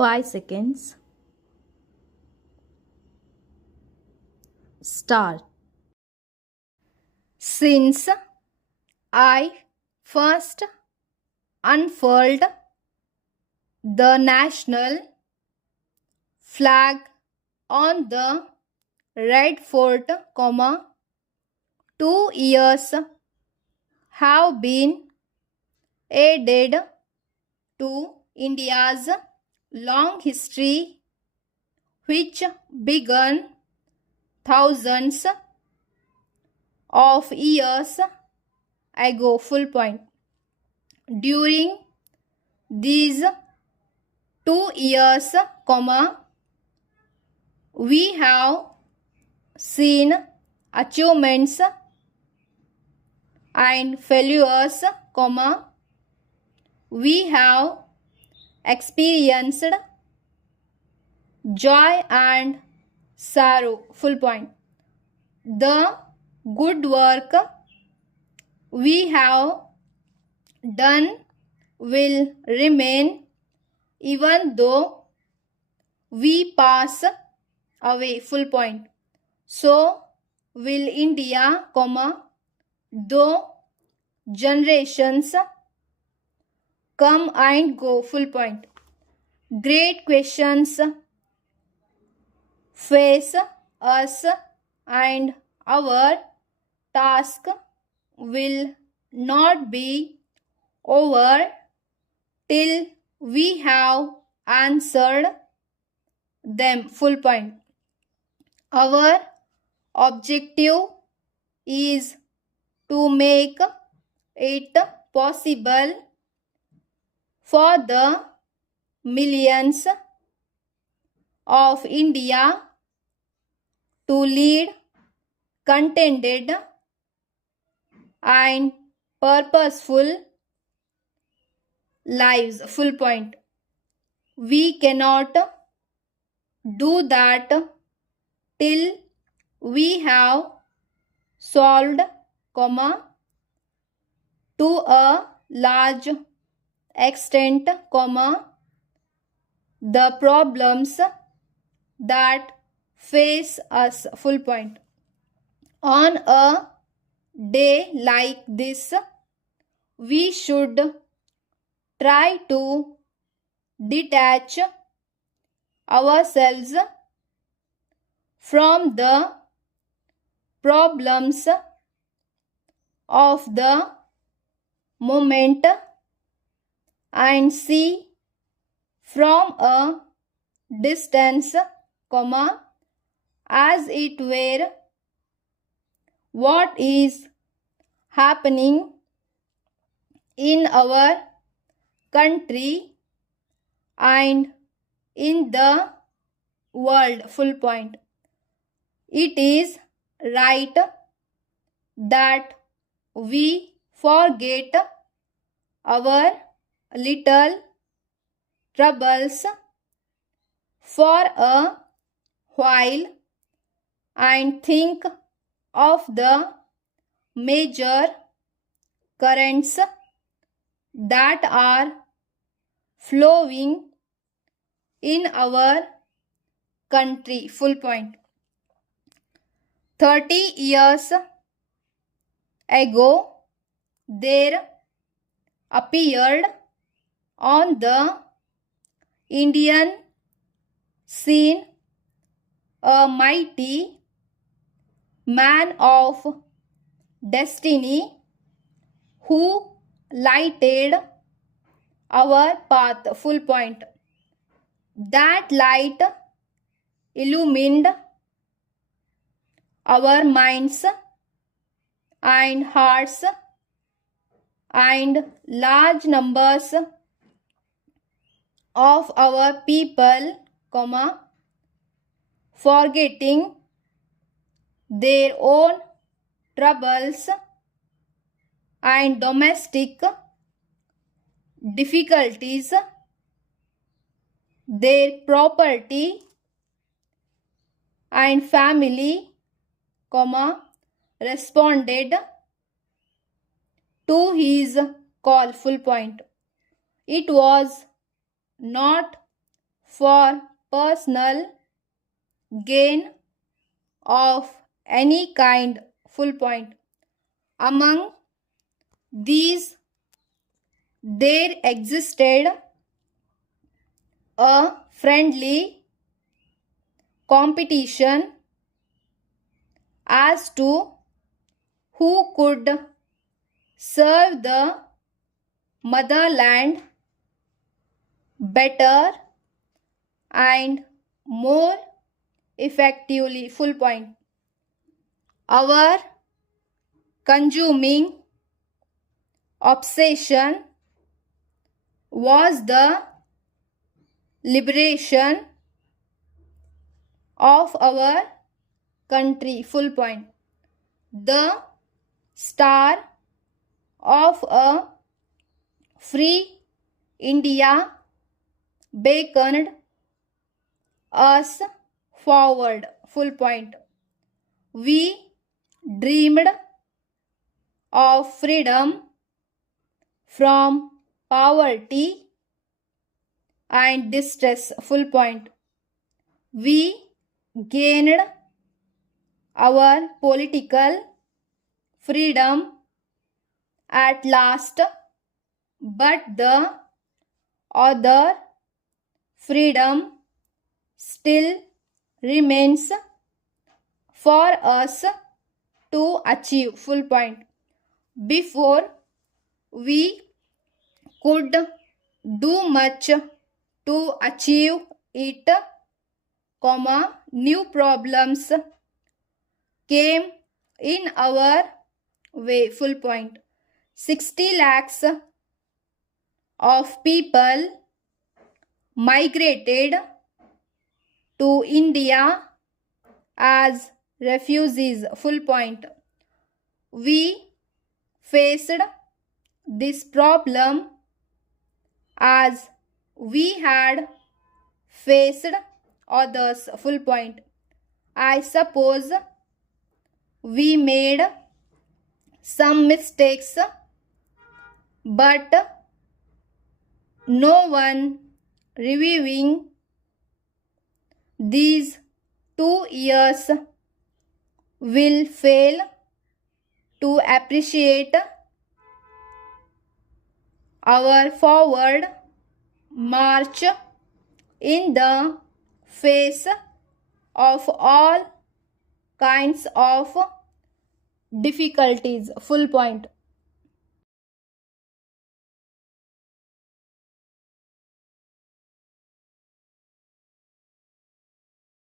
5 seconds. Start. Since I first unfurled the national flag on the Red Fort, 2 years have been added to India's long history, which began thousands of years ago. Full point. During these 2 years, we have seen achievements and failures, we have experienced joy and sorrow. Full point. The good work we have done will remain even though we pass away. Full point. So will India, though generations come and go. Full point. Great questions face us and our task will not be over till we have answered them. Full point. Our objective is to make it possible for the millions of India to lead contented and purposeful lives. Full point. We cannot do that till we have solved, to a large extent, the problems that face us. Full point. On a day like this, we should try to detach ourselves from the problems of the moment and see from a distance, as it were, what is happening in our country and in the world. Full point. It is right that we forget our little troubles for a while and think of the major currents that are flowing in our country. Full point. 30 years ago, there appeared on the Indian scene a mighty man of destiny who lighted our path. Full point. That light illumined our minds and hearts, and large numbers of our people, forgetting their own troubles and domestic difficulties, their property and family, responded to his call. Full point. It was not for personal gain of any kind. Full point. Among these, there existed a friendly competition as to who could serve the motherland better and more effectively. Full point. Our consuming obsession was the liberation of our country. Full point. The star of a free India beckoned us forward. Full point. We dreamed of freedom from poverty and distress. Full point. We gained our political freedom at last, but the other freedom still remains for us to achieve. Full point. Before we could do much to achieve it, new problems came in our way. Full point. 60 lakhs of people migrated to India as refugees. Full point. We faced this problem as we had faced others. Full point. I suppose we made some mistakes, but no one reviewing these 2 years will fail to appreciate our forward march in the face of all kinds of difficulties. Full point.